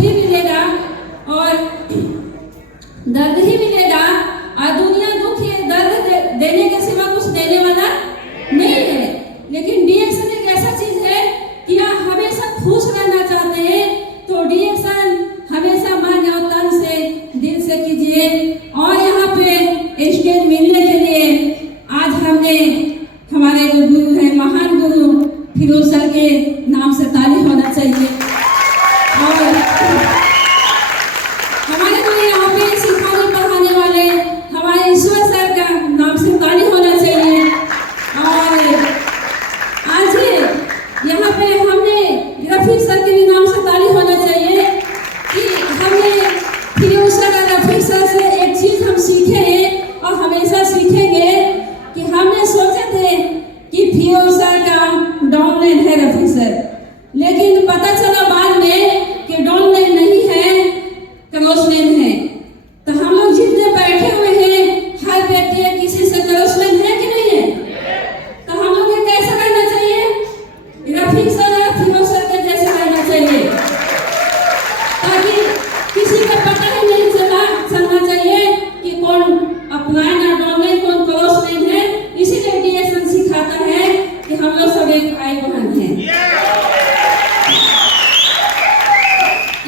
ही मिलेगा और दर्द ही मिलेगा। और दुनिया दुख ये दर्द देने के सिवा कुछ देने वाला नहीं है। लेकिन डीएक्शन एक ऐसा चीज है कि आप हमेशा खुश रहना चाहते हैं तो डीएक्शन हमेशा मन और तन से दिल से कीजिए। और यहाँ पे स्टेज मिलने के लिए आज हमने हमारे जो गुरु हैं, महान गुरु फिरोज सर के नाम से ताली होना चाहिए। और हमारे को यहाँ पे सिखाने पढ़ाने वाले हमारे ईश्वर सर का नाम से ताली होना चाहिए। और आज यहाँ पे हमने रफीक सर के भी नाम से ताली होना चाहिए कि हमने फिरोज सर और रफीक सर से एक चीज हम सीखे हैं और हमेशा सीखेंगे कि हमने सोचे थे कि फिरोज सर का डाउनलाइन है रफीक सर, लेकिन पता चला बाद में कि डाउनलाइन नहीं है, क्रॉसलाइन है। तो हम लोग जितने बैठे हुए हैं हर व्यक्ति किसी से क्रॉसलाइन है कि नहीं है? तो हम लोग ये कैसा रहना चाहिए? रफीक सर और फिरोज सर के जैसे रहना चाहिए, ताकि किसी का पता ही नहीं चलना चाहिए कि कौन अपलाइन और डाउनलाइन, कौन क्रॉसलाइन है। इसीलिए डीएक्शन सिखाता है कि हम लोग सब एक भाई बहन हैं।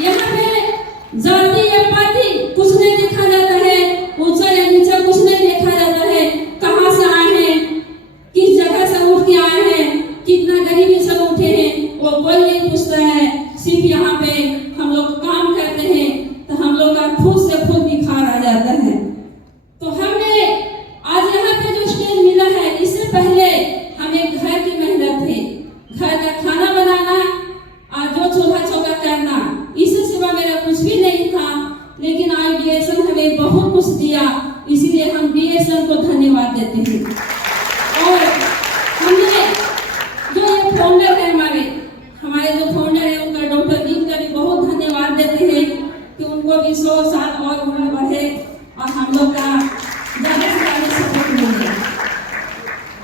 यहाँ पे जाति या पाति कुछ नहीं देखा जाता है, ऊंचा या नीचा कुछ नहीं देखा जाता है। कहाँ से आए हैं, किस जगह से उठ के आए हैं, कितना गरीबी से उठे हैं, वो कोई नहीं पूछता है। सिर्फ यहाँ पे हम लोग काम करते हैं तो हम लोग का खुद से खुद निखार आ जाता है। तो हमने आज यहाँ पे जो स्टेज मिला है, इससे पहले हम एक घर की महिला थे, घर का खाना बनाना और जो चूल्हा चौका करना, इससे सिवा मेरा कुछ भी नहीं था। लेकिन आज डीएक्शन हमें बहुत कुछ दिया, इसीलिए हम डीएक्शन को धन्यवाद देते हैं। और हमने जो ये फाउंडर है हमारे जो फाउंडर है उनका डॉक्टर नीम का भी बहुत धन्यवाद देते हैं कि उनको भी 100 साल और उम्र बढ़े और हम लोग का ज़्यादा से ज़्यादा सपोर्ट मिले।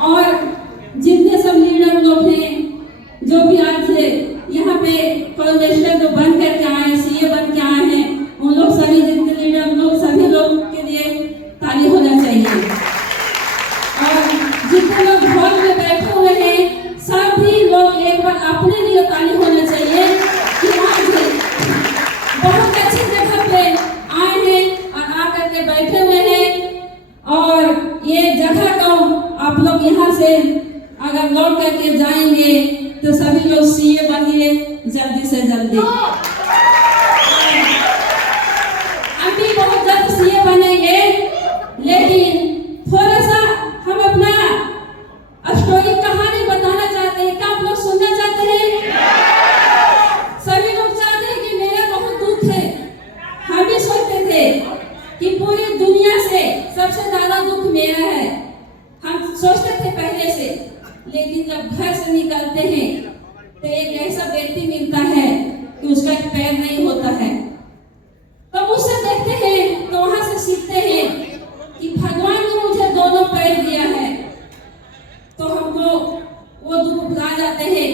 और जितने सब लीडर लोग हैं जो भी आज यहाँ पे कॉलेस्टर जो बन करके आए, सीए बन के आए हैं, उन लोग सभी जितने लीडर लोग सभी लोग के लिए ताली होना चाहिए। और जितने लोग हॉल में बैठे हुए हैं सभी लोग एक बार अपने लिए ताली होना चाहिए कि आज बहुत अच्छी जगह पे आए हैं और आकर के बैठे हुए हैं। और ये जगह को आप लोग यहाँ से अगर लौट करके जाएंगे तो सभी लोग सीए बनिए जल्दी से जल्दी। हम भी बहुत जल्द सीए बनेंगे, लेकिन थोड़ा सा हम अपना स्टोरी कहानी बताना चाहते हैं। क्या आप लोग सुनना चाहते हैं? सभी लोग चाहते हैं कि मेरा बहुत दुख है। हम भी सोचते थे कि पूरी दुनिया से सबसे ज्यादा दुख मेरा है, हम सोचते थे पहले से। लेकिन जब घर से निकलते हैं तो एक ऐसा व्यक्ति मिलता है कि उसका एक पैर नहीं होता है, तो उससे देखते हैं तो वहां से सीखते हैं कि भगवान ने मुझे दोनों पैर दिया है। तो हमको वो दुख भुला जाते हैं।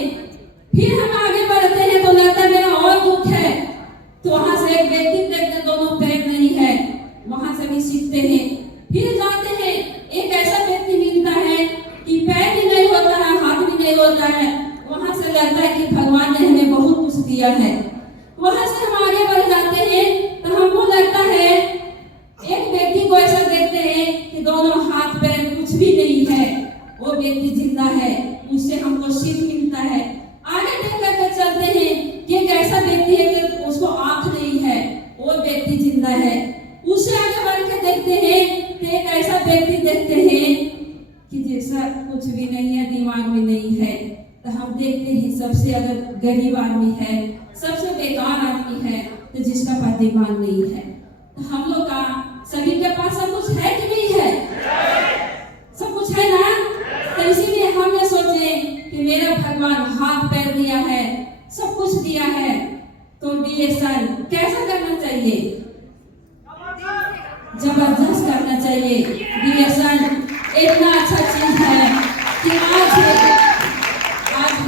फिर हम आगे बढ़ते हैं तो लगता है मेरा और दुख है, तो वहां से एक व्यक्ति देखते दोनों पैर नहीं है, वहां से भी सीखते हैं। फिर जाते हैं एक ऐसा व्यक्ति मिलता है कि पैर भी नहीं होता है, हाथ भी नहीं होता है, वहां से लगता है कि भगवान ने हमें बहुत कुछ दिया है। वहां से हम आगे बढ़ जाते हैं तो हमको लगता है एक व्यक्ति को ऐसा देखते हैं कि दोनों हाथ पैर कुछ भी नहीं है, वो व्यक्ति जिंदा है, उससे हमको सीख मिलता है। आगे देख करके चलते हैं कि एक ऐसा व्यक्ति है कि उसको आंख नहीं है, वो व्यक्ति जिंदा है। उससे आगे बढ़ के देखते हैं तो एक ऐसा व्यक्ति देखते हैं कि जैसा कुछ भी नहीं है, दिमाग में नहीं है। तो हम देखते हैं सबसे अगर गरीब आदमी है, सबसे बेकार आदमी है, तो जिसका पास दिमाग नहीं है। तो हम लोग का सभी के पास सब कुछ है कि नहीं है? सब कुछ है ना? तो इसीलिए हमने सोचे कि मेरा भगवान हाथ पैर दिया है, सब कुछ दिया है, तो डीएक्शन कैसा करना चाहिए? जबरदस्त करना चाहिए। डीएक्शन इतना अच्छा चीज है कि आज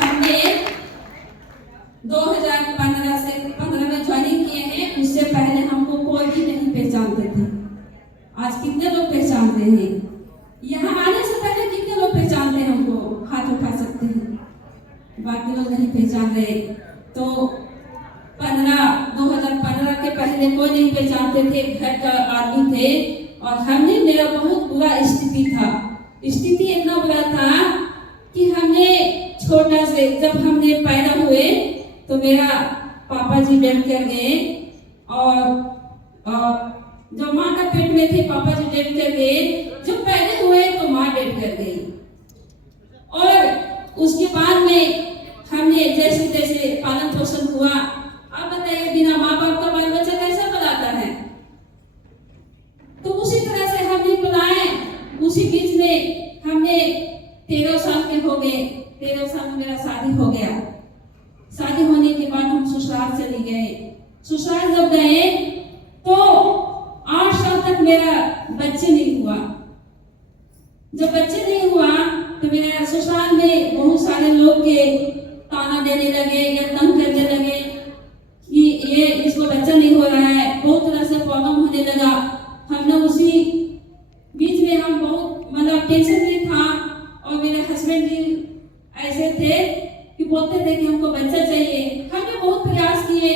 हमने 2015 में ज्वाइनिंग किए पहले कोई नहीं पहचानते थे, घर का आदमी थे। और हमने, मेरा बहुत बुरा स्थिति था, स्थिति इतना बुरा था कि हमने छोटा से, जब हमने पैदा हुए तो मेरा पापा जी डेथ कर गए। और जो माँ का पेट में थे पापा जी डेथ कर गए। जब पैदा हुए तो माँ डेथ कर गई। और उसके बाद में हमने जैसे तैसे पालन पोषण हुआ। आप बताइए बिना माँ बाप का बाल बच्चा कैसा पलाता है? तो उसी तरह से हमने पलाए। उसी बीच में हमने 13 साल के हो गए। 13 साल में मेरा शादी हो गया। शादी होने के बाद हम ससुराल चले गए। ससुराल जब गए तो 8 साल तक मेरा बच्चे नहीं हुआ। जब बच्चे नहीं हुआ तो मेरे ससुराल में बहुत सारे लोग के ताना देने लगे या तंग करने लगे कि ये इसको बच्चा नहीं हो रहा है। बहुत तरह से प्रॉब्लम होने लगा। हमने उसी बीच में हम बहुत मतलब टेंशन में था। और मेरे हस्बैंड जी ऐसे थे कि बोलते थे कि हमको बच्चा चाहिए। हमने बहुत प्रयास किए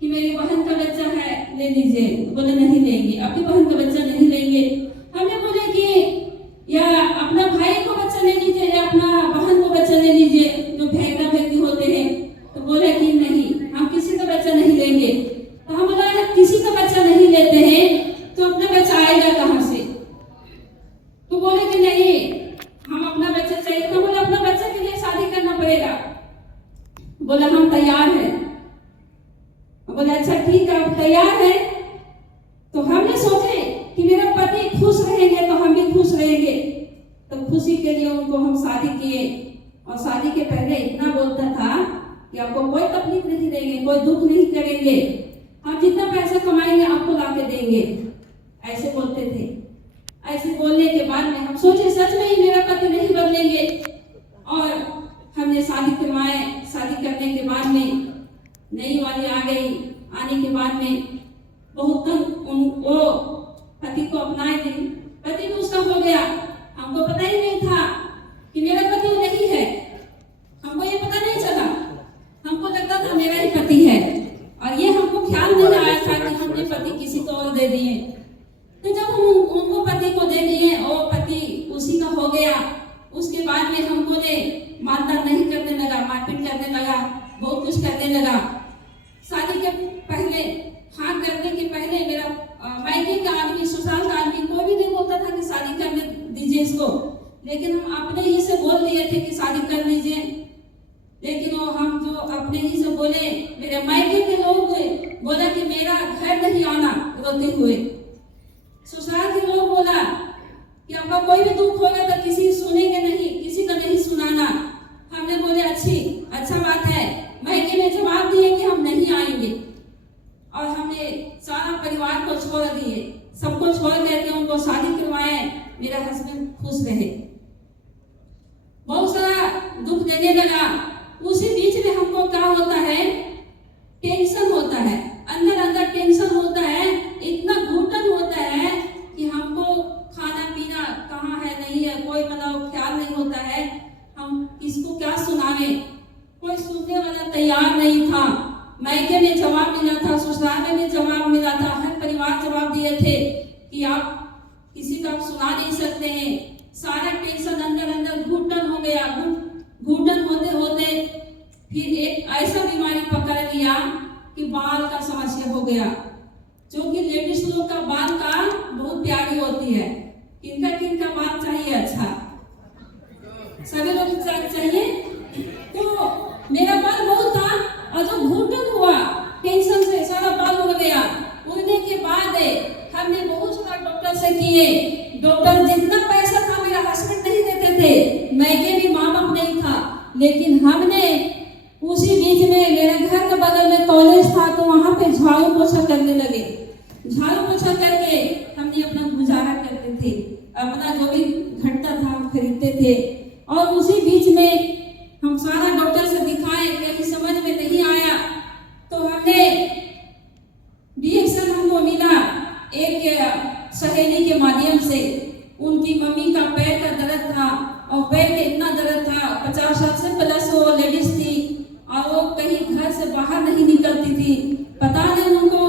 कि मेरी बहन का बच्चा है, ले लीजिए। बोले नहीं लेंगे, आपकी बहन का बच्चा नहीं लेंगे। हमने बोले कि या अपना भाई को बच्चा ले लीजिए या अपना बहन को बच्चा ले लीजिए, जो भेगना भेगनी होते हैं। तो बोले कि नहीं, हम किसी का बच्चा नहीं लेंगे। तो हम बोला जब किसी का बच्चा नहीं लेते हैं तो अपना बच्चा आएगा कहाँ से? तो बोले कि नहीं, हम अपना बच्चा चाहिए। तो बोले अपना बच्चा के लिए शादी करना पड़ेगा। बोला हम तैयार हैं। बोले अच्छा ठीक है, आप तैयार हैं। तो हमने सोचे कि मेरा पति खुश रहेंगे तो हम भी खुश रहेंगे। तो खुशी के लिए उनको हम शादी किए। और शादी के पहले इतना बोलता था कि आपको कोई तकलीफ नहीं देंगे, कोई दुख नहीं करेंगे, हम जितना पैसा कमाएंगे आपको ला के देंगे, ऐसे बोलते थे। ऐसे बोलने के बाद में हम सोचे सच में ही मेरा पति नहीं बदलेंगे। और हमने शादी करवाए। शादी करने के बाद में नई वाली आ गई। आने के बाद में बहुत वो पति को अपनाए थे। पति भी उसका हो गया। हमको पता ही नहीं था कि मेरा पति नहीं है। हमको ये पता नहीं चला। हमको लगता था मेरा ही पति है। और ये हमको ख्याल नहीं आया था कि हमने पति किसी को और दे दिए। तो जब हम उनको पति को दे दिए और पति उसी का हो गया, उसके बाद में हमको ने मारदार नहीं करने लगा, मारपीट करने लगा, बहुत कुछ करने लगा। शादी के पहले, हाँ करने के पहले मेरा मायके का आदमी, ससुराल का आदमी कोई भी नहीं बोलता था कि शादी करने दीजिए इसको। लेकिन हम अपने ही से बोल दिए थे कि शादी कर लीजिए। लेकिन वो हम जो अपने ही से बोले, मेरे मायके के लोग बोला कि मेरा घर नहीं आना रोते हुए। ससुराल के लोग बोला कि आपका कोई भी दुख होगा तो किसी सुनेंगे नहीं, किसी का नहीं सुनाना। हमने बोले अच्छा बात है। मायके में जवाब दिए कि हम नहीं आएंगे। और हमने सारा परिवार को छोड़ दिए, सबको छोड़ करके उनको शादी करवाए। मेरा हस्बैंड खुश रहे। बहुत सारा दुख देने लगा। उसी बीच में हमको क्या होता है, टेंशन होता है, अंदर टेंशन होता है, इतना घुटन होता है कि हमको खाना पीना कहाँ है नहीं है, कोई मतलब ख्याल नहीं होता है। हम किसको क्या सुनावे, कोई सुनने वाला तैयार नहीं था। मायके में जवाब मिला था, ससुराल में भी जवाब मिला था। हर परिवार जवाब दिए थे कि आप किसी का सुना नहीं सकते हैं। सारा टेंशन अंदर घुटन हो गया। घुटन होते होते फिर एक ऐसा बीमारी पकड़ लिया कि बाल का समस्या हो गया। जो कि लेडीज लोग का बाल का बहुत प्यारी होती है। किनका बाल चाहिए अच्छा, सभी लोग चाहिए। तो मेरा बाल बहुत था और जो घुटन हुआ टेंशन से सारा बाल उड़ गया। उड़ने के बाद हमने बहुत सारा डॉक्टर से किए। डॉक्टर जितना पैसा था मेरा हस्बैंड नहीं देते थे, मायके भी माँ बाप नहीं था। लेकिन हमने उसी बीच में मेरे घर के बगल में कॉलेज था तो वहाँ पे झाड़ू पोछा करने लगे। झाड़ू पोछा करके हमने अपना गुजारा करते थे। अपना जो भी घटता था हम खरीदते थे। और उसी बीच में हम सारा डॉक्टर से दिखाए, कहीं समझ में नहीं आया तो हमने रिएक्शन हमको मिला एक सहेली के माध्यम से। उनकी मम्मी का पैर का दर्द था और पैर के इतना दर्द था, 50 साल से प्लस वो लेडीज थी और वो कहीं घर से बाहर नहीं निकलती थी। पता नहीं उनको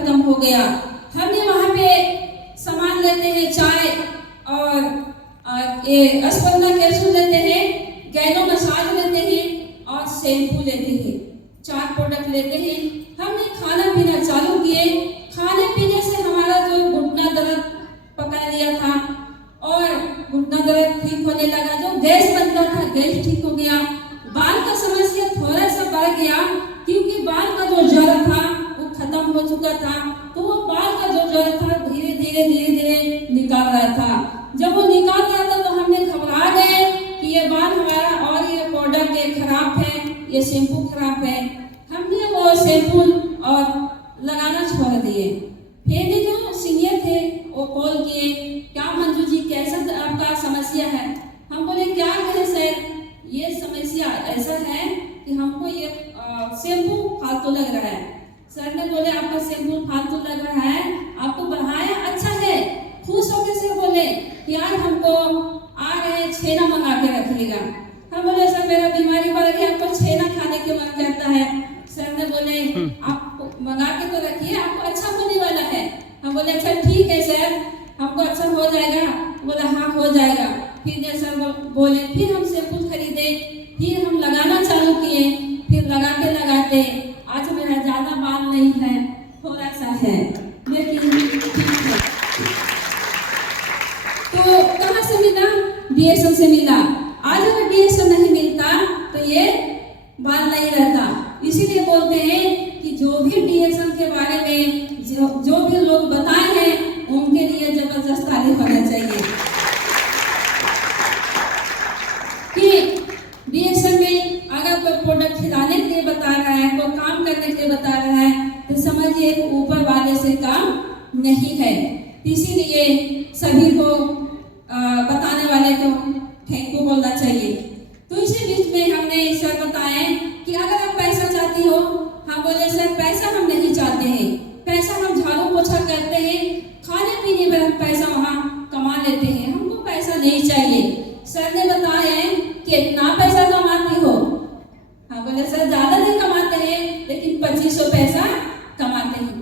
खत्म हो गया। हमने वहाँ पे सामान लेते हैं, चाय और ये स्पंदना कैप्सूल लेते हैं, गैनो मसाज लेते हैं और शैम्पू लेते हैं। 4 प्रोडक्ट लेते हैं। हमने खाना पीना चालू किए। खाने पीने से हमारा जो घुटना दर्द पकड़ लिया था और घुटना दर्द ठीक होने लगा। जो गैस बनता था गैस ठीक हो गया। बाल का समस्या थोड़ा सा बढ़ गया क्योंकि बाल का जो जड़ था वो खत्म हो चुका था, तो वो बाल का जो जड़ था धीरे धीरे निकाल रहा था। जब वो निकाल रहा था तो हमने घबरा गए कि ये बाल हमारा और ये प्रोडक्ट ये खराब है, ये शैम्पू खराब है। हमने वो शैम्पू और लगाना छोड़ दिए। फिर भी जो सीनियर थे वो कॉल किए, क्या मंजू जी कैसा आपका समस्या है? हम बोले क्या करें सर, ये समस्या ऐसा है कि हमको ये शैम्पू फालतू लग रहा है। सर ने बोले आपका शैम्पू फालतू लग रहा है, आपको बढ़ाया अच्छा है। खुश होकर से बोले कि यार हमको आ रहे छेना मंगा के रखिएगा। हम बोले सर मेरा बीमारी बढ़ गया, आपको छेना खाने के मन करता है। सर ने बोले आप मंगा के तो रखिए, आपको अच्छा होने वाला है। हम बोले अच्छा ठीक है सर, हमको अच्छा हो जाएगा। बोला हाँ हो जाएगा। फिर जैसा बोले फिर हम शैम्पू खरीदे, फिर हम लगाना चालू किए। फिर लगाते आज मेरा ज़्यादा बाल नहीं है, थोड़ा सा है, लेकिन ठीक है। तो कहाँ से मिला? DSM से मिला। आज अगर DSM नहीं मिलता तो ये बाल नहीं रहता। इसीलिए बोलते हैं कि जो भी DSM के बारे में जो भी लोग बताए हैं उनके लिए जबरदस्त तारीफ होना चाहिए कि DSM में अगर कोई प्रोडक्ट खिलाने के लिए बता रहा है, कोई काम करने के लिए बता रहा है, तो समझिए ऊपर वाले से काम नहीं है। इसीलिए सभी को बताने वाले को थैंक यू बोलना चाहिए। तो इसी बीच में हमने सर बताए कि अगर आप पैसा चाहती हो, हम बोले सर पैसा हम नहीं चाहते हैं, पैसा हम झाड़ू पोछा करते हैं, खाने पीने में हम पैसा वहाँ कमा लेते हैं, हमको पैसा नहीं चाहिए। सर ने बताया कितना पैसा कमाती हो? हाँ बोले सर ज़्यादा नहीं कमाते हैं, लेकिन 2500 पैसा कमाते हैं।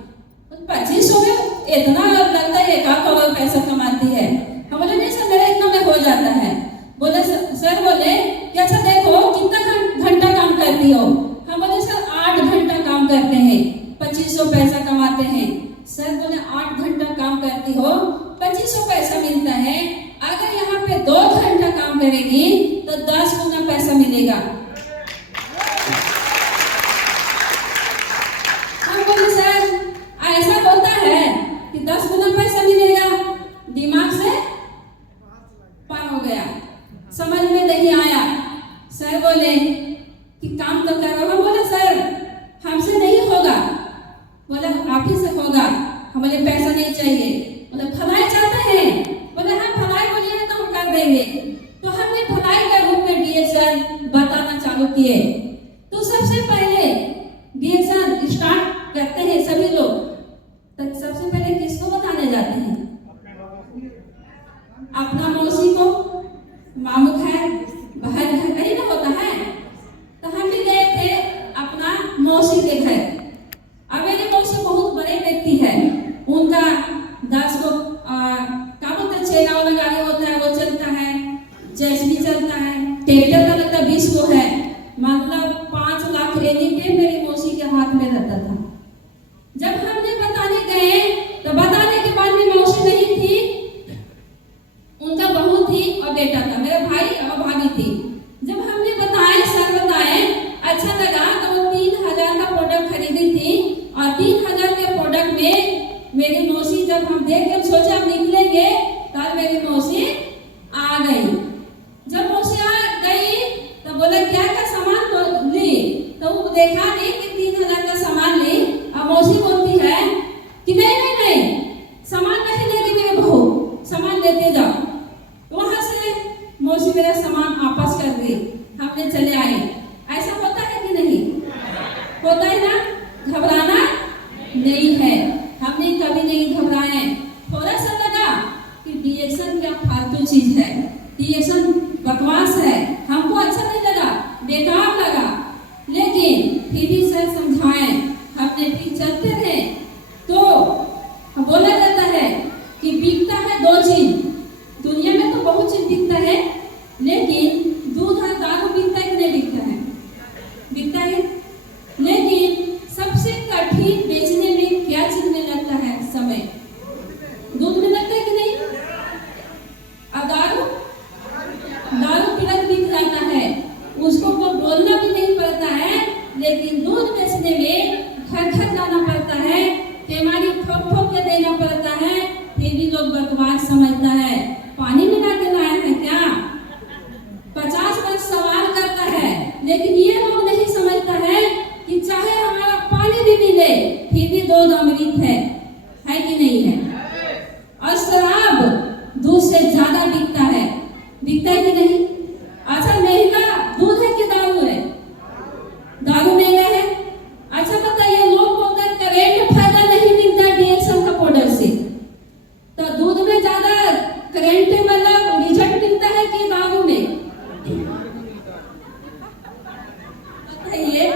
2500 में इतना लगता है 1 करोड़ पैसा कमाती है। हम बोले नहीं सर मेरा इतना में हो जाता है। बोले सर बोले कि अच्छा देखो कितना घंटा काम करती हो? हम बोले सर 8 घंटा काम करते हैं, 2500 पैसा कमाते हैं। सर बोले 8 घंटा काम करती हो, 2500 पैसा मिलता है, अगर यहाँ पे 2 घंटा काम करेगी तो 10 गुना पैसा मिलेगा। हम बोले सर ऐसा होता है कि 10 गुना पैसा मिलेगा? दिमाग से पार हो गया, समझ में नहीं आया। सर बोले कि काम तो करो। हम बोले सर हमसे नहीं होगा। बोले आप ही से होगा। हम बोले पैसा नहीं चाहिए। बोले भलाई चाहते हैं? बोले हाँ भलाई बोलिए तो हम कर देंगे। तो हमने भलाई के रूप में DSM बताना चालू किए। तो सबसे पहले DSM स्टार्ट करते हैं सभी लोग, तो सबसे पहले किसको बताने जाते हैं? अपना मौसी को, मामू है, बहन है, कहीं ना होता है। तो हम भी गए थे अपना मौसी के घर। अब मेरे मौसी बहुत बड़े व्यक्ति है, उनका 10 को क्या बोलते छेना वाला गाड़ी होता है वो चलता है, जेसीबी चलता है, ट्रैक्टर का लगता 20 को है, मतलब 5 लाख एनी पे मेरी मौसी के हाथ में रहता था। जब हमने बताने गए तो बताने के बाद में मौसी नहीं थी, उनका बहू थी और बेटा था, मेरे भाई और भाभी थी। जब हमने बताए सर बताए अच्छा लगा तो वो 3000 का प्रोडक्ट खरीदी थी और 3000 के प्रोडक्ट में मेरी मौसी जब हम देख के सोचे हम निकलेंगे तब मेरी मौसी आ गई। जब मौसी आ गई तो बोले क्या क्या सामान ली? तो वो देखा नहीं कि 3000 का सामान ली और मौसी बोलती है कि नहीं सामान नहीं लेगी मेरे बहू, सामान लेते जाओ। वहां से मौसी मेरा सामान वापस कर दी, हमने चले आए। ऐसा होता है कि नहीं होता है ना? घबराना नहीं है, हमने कभी नहीं घबराए। थोड़ा सा लगा कि DSM क्या फालतू चीज है, DSM बकवास है, हमको अच्छा नहीं लगा, बेकार लगा, लेकिन फिर भी सर समझाए, हमने फिर चलते रहे। तो समझता है पानी मिला के लाया है क्या, 50 बार सवाल करता है। लेकिन ये लोग नहीं समझता है कि चाहे हमारा पानी भी मिले फिर भी दूध अमृत है कि नहीं है। और शराब दूध से ज्यादा बिकता है कि नहीं। अच्छा महंगा दूध है कि दारू है? दारू महंगा है। अच्छा बताइए, लोग बोलते हैं करेंट में फायदा नहीं मिलता डीएक्सल का पाउडर से, तो दूध में ज्यादा करेंट मतलब रिजल्ट मिलता है कि दारू में? बताइए,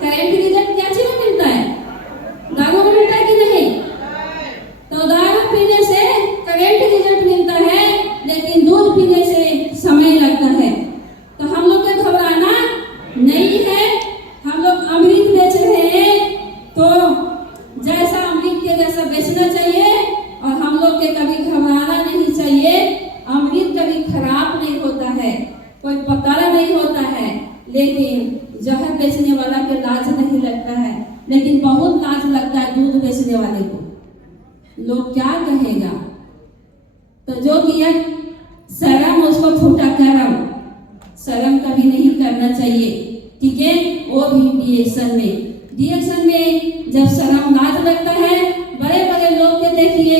करेंट रिजल्ट क्या चीज में मिलता है? दारू में मिलता है कि नहीं? तो दारू पीने से करेंट रिजल्ट मिलता है, लेकिन दूध पीने से समय लगता है। तो हम लोग को घबराना नहीं है, हम लोग अमृत बेच रहे हैं तो जैसा अमृत के जैसा बेचना चाहिए, और हम लोग के कभी घबराना नहीं चाहिए। अमृत कभी खराब नहीं होता है, कोई पकारा नहीं होता है, लेकिन जहर बेचने वाला के लाज नहीं लगता है, लेकिन बहुत लाज लगता है दूध बेचने वाले को। लोग क्या कहेगा? तो जो किया शर्म उसको फूटा करम, शर्म कभी नहीं करना चाहिए, ठीक है। वो भी डीएक्शन में जब शर्म लाज लगता है, बड़े बड़े लोग के देखिए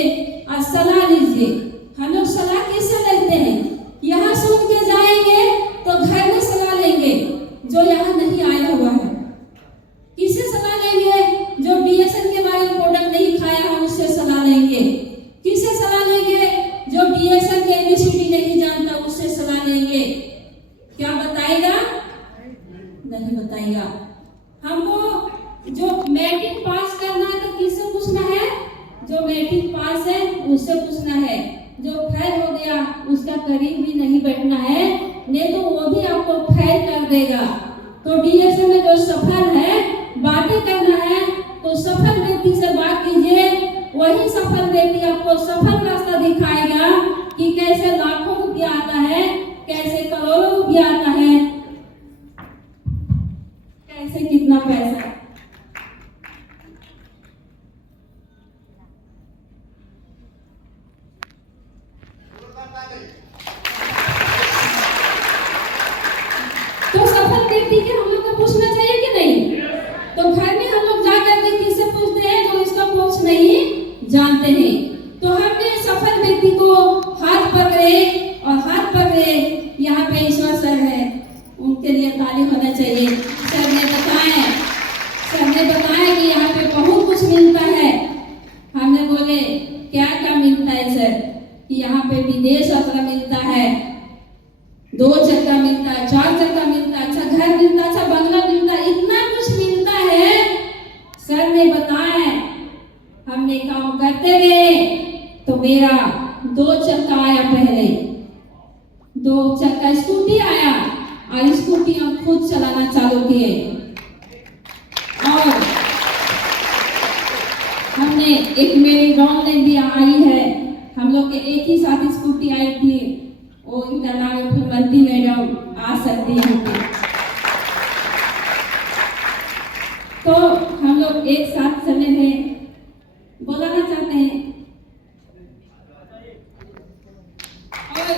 आज सलाह लीजिए। हम लोग सलाह कैसे लेते हैं? यहाँ सुन के जाएंगे तो घर में सलाह लेंगे जो यहाँ नहीं आया हुआ है। किससे सलाह लेंगे? जो डीएक्शन के बारे में प्रोडक्ट नहीं खाया है उससे सलाह लेंगे। किससे सलाह लेंगे? जो डीएक्शन के एबीसीडी नहीं जानता उससे सलाह लेंगे। क्या बताएगा? नहीं बताएगा। हमको जो मैट्रिक पास करना है तो किससे पूछना है? जो मैट्रिक पास है उससे पूछना है। जो फेल हो गया उसका करीब भी नहीं बैठना है, नहीं तो वो भी आपको फेल कर देगा। तो डीएक्शन में जो सफल है, बातें करना है तो सफल व्यक्ति से बात कीजिए। वही सफल व्यक्ति आपको सफल रास्ता दिखाएगा कि कैसे लाखों रुपया आता है, कैसे करोड़ों रुपया आता है, कैसे कितना पैसा। तो सफल व्यक्ति के हम लोग को पूछना चाहिए कि नहीं? तो घर में हम लोग जाकर के किससे पूछते हैं? जो इसका मोक्ष नहीं जानते हैं। तो हमने सफल व्यक्ति को हाथ पकड़े, और हाथ पकड़े यहाँ पे ईश्वर सर है, उनके लिए ताली होना चाहिए। सर ने बताया कि यहाँ पे बहुत कुछ मिलता है। हमने बोले क्या क्या मिलता है सर? कि यहाँ पे विदेश यात्रा मिलता है, 2 चक्का मिलता है, 4 चक्का मिलता है, अच्छा घर मिलता है, अच्छा बंगला मिलता है, इतना कुछ मिलता है। सर ने बताया, हमने काम करते गए तो मेरा 2 चक्का आया, पहले 2 चक्का स्कूटी आया, और स्कूटी हम खुद चलाना चालू किए। और हमने एक मेरी गांव में भी आई है, हम लोग के एक ही साथ स्कूटी आई थी, वो इनका नाम है फूलवंती मैडम, आ सकती है। तो हम लोग एक साथ चले हैं। बोलाना चाहते हैं